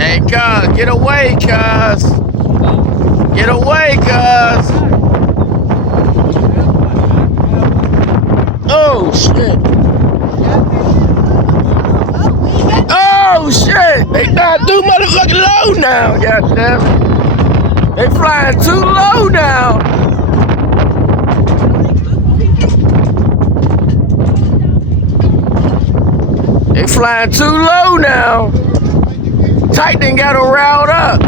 Hey, cuz, get away, cuz. Get away, cuz. Oh, shit. Oh, shit. They not too motherfucking low now, goddamn. They flying too low now. They flying too low now. Tite done got them riled up.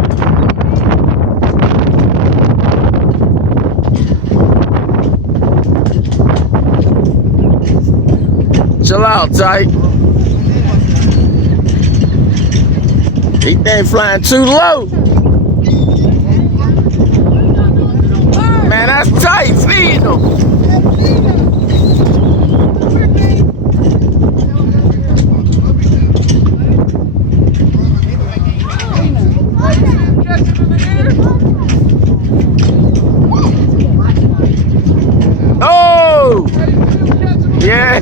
Chill out, Tite. He ain't flying too low. Man, that's Tite. Feed him. Oh! Yeah,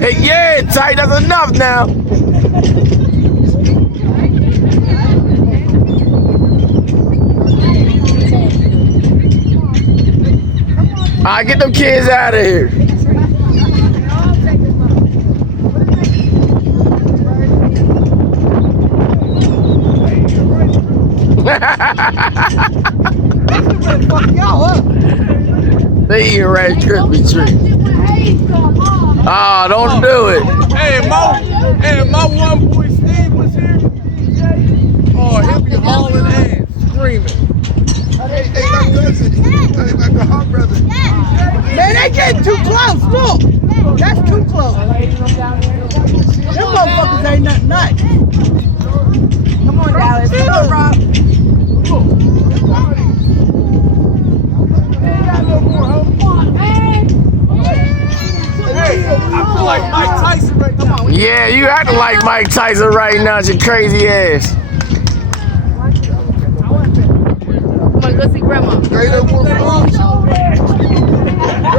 Tite, that's enough now. Alright, get them kids out of here. They eating Rice Krispie treats. Oh, don't do it. Hey, my one boy Steve was here. Oh, he'll be hauling ass, screaming. Hey, my cousin. Hey, my brother. Man, they getting too close. Look, that's too close. Them motherfuckers ain't nothing nice. Come on, Dallas. Come on, Rob. Hey, I feel like Mike Tyson right now. Yeah, you acting like Mike Tyson right now, your crazy ass. Come on, go see Grandma. Straight up with food. Straight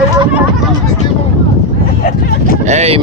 up with food. Hey,